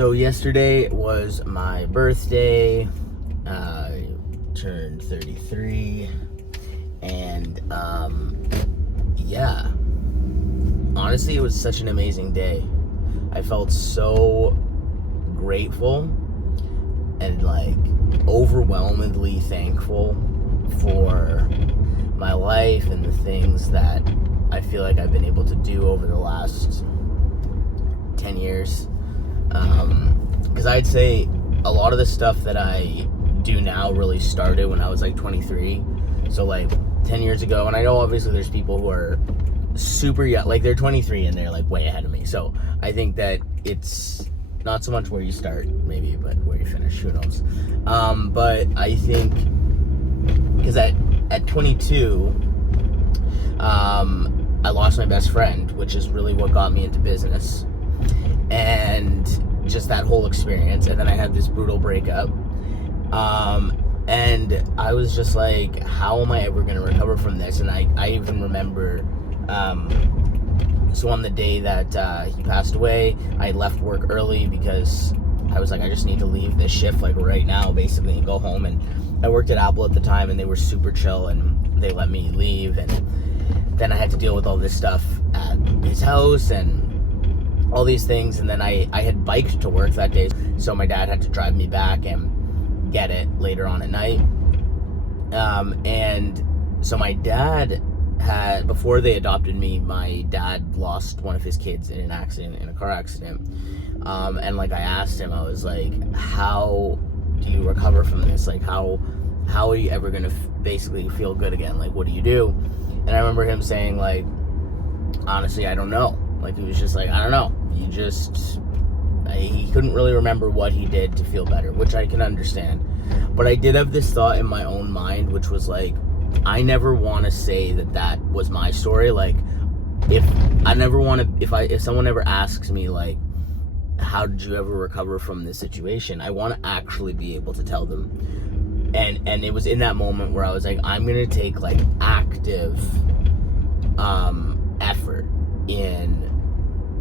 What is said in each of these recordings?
So yesterday was my birthday. I turned 33, and yeah, honestly, it was such an amazing day. I felt so grateful and like overwhelmingly thankful for my life and the things that I feel like I've been able to do over the last 10 years. Because I'd say a lot of the stuff that I do now really started when I was like 23. So like 10 years ago, and I know obviously there's people who are super young, like they're 23 and they're like way ahead of me. So I think that it's not so much where you start maybe, but where you finish, who knows. But I think because at 22, I lost my best friend, which is really what got me into business. And just that whole experience, and then I had this brutal breakup, and I was just like, how am I ever going to recover from this? And I even remember, so on the day that he passed away, I left work early because I was like, I just need to leave this shift like right now basically and go home. And I worked at Apple at the time, and they were super chill and they let me leave. And then I had to deal with all this stuff at his house and all these things, and then I had biked to work that day, so my dad had to drive me back and get it later on at night. And so my dad had, before they adopted me, my dad lost one of his kids in an accident, in a car accident. And like I asked him, I was like, how do you recover from this? Like how are you ever gonna basically feel good again? Like what do you do? And I remember him saying like, honestly, I don't know. Like he was just like, I don't know. He couldn't really remember what he did to feel better, which I can understand. But I did have this thought in my own mind, which was like, I never want to say that was my story. Like, if someone ever asks me like, how did you ever recover from this situation? I want to actually be able to tell them. And it was in that moment where I was like, I'm gonna take like active effort in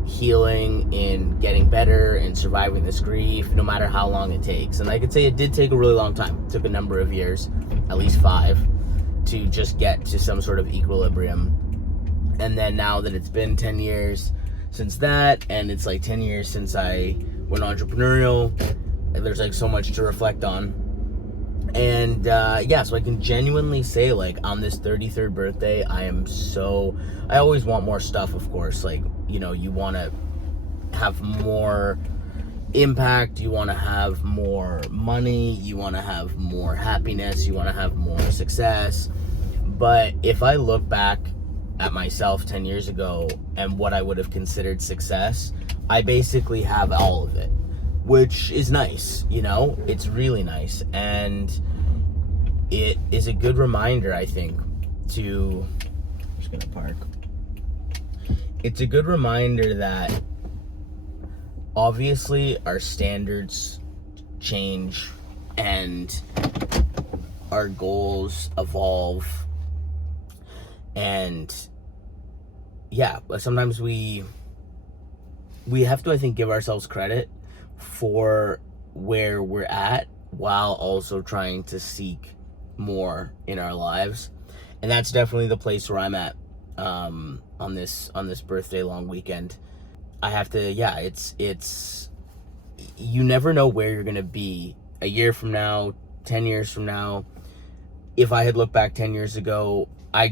healing, in getting better, in surviving this grief, no matter how long it takes. And I could say it did take a really long time. It took a number of years, at least 5, to just get to some sort of equilibrium. And then now that it's been 10 years since that, and it's like 10 years since I went entrepreneurial, there's like so much to reflect on. And yeah, so I can genuinely say like on this 33rd birthday, I always want more stuff, of course. Like, you know, you want to have more impact, you want to have more money, you want to have more happiness, you want to have more success. But if I look back at myself 10 years ago and what I would have considered success, I basically have all of it, which is nice, you know, it's really nice. And it is a good reminder, I think, I'm just gonna park. It's a good reminder that obviously our standards change and our goals evolve. And yeah, but sometimes we have to, I think, give ourselves credit for where we're at while also trying to seek more in our lives. And that's definitely the place where I'm at on this birthday long weekend. I have to, yeah, it's you never know where you're gonna be a year from now, 10 years from now. If I had looked back 10 years ago, I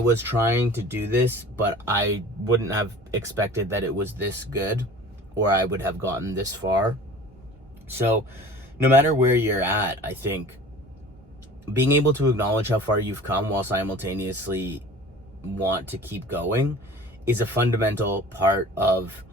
was trying to do this, but I wouldn't have expected that it was this good, or I would have gotten this far. So no matter where you're at, I think being able to acknowledge how far you've come while simultaneously want to keep going is a fundamental part of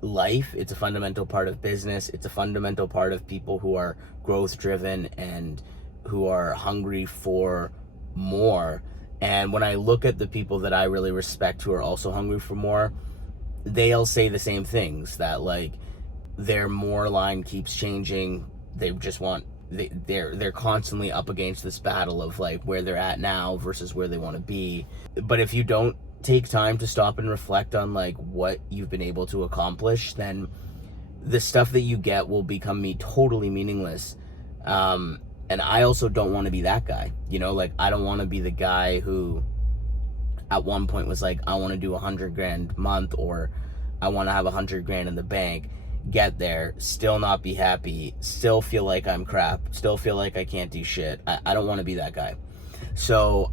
life. It's a fundamental part of business. It's a fundamental part of people who are growth driven and who are hungry for more. And when I look at the people that I really respect who are also hungry for more, they'll say the same things, that like their more line keeps changing. They just want, they're constantly up against this battle of like where they're at now versus where they want to be. But if you don't take time to stop and reflect on like what you've been able to accomplish, then the stuff that you get will become totally meaningless. And I also don't want to be that guy, you know, like I don't want to be the guy who at one point was like, I want to do $100,000 a month, or I want to have $100,000 in the bank, get there, still not be happy, still feel like I'm crap, still feel like I can't do shit. I don't want to be that guy. So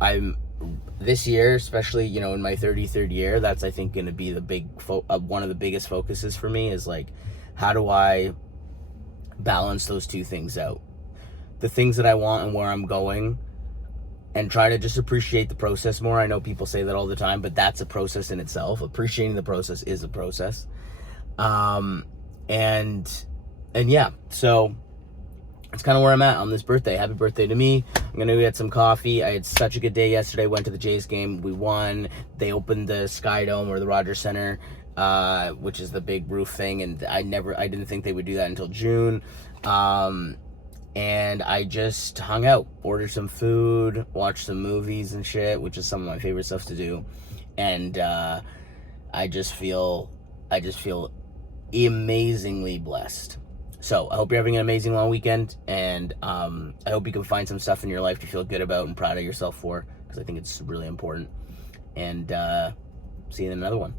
this year, especially, you know, in my 33rd year, that's, I think, going to be the big, one of the biggest focuses for me is like, how do I balance those two things out? The things that I want and where I'm going, and try to just appreciate the process more. I know people say that all the time, but that's a process in itself. Appreciating the process is a process. And yeah, so it's kind of where I'm at on this birthday. Happy birthday to me. I'm going to get some coffee. I had such a good day yesterday. Went to the Jays game. We won. They opened the Sky Dome, or the Rogers Center, which is the big roof thing. And I didn't think they would do that until June. And I just hung out, ordered some food, watched some movies and shit, which is some of my favorite stuff to do. And I just feel amazingly blessed. So I hope you're having an amazing long weekend, and I hope you can find some stuff in your life to feel good about and proud of yourself for, because I think it's really important. And see you in another one.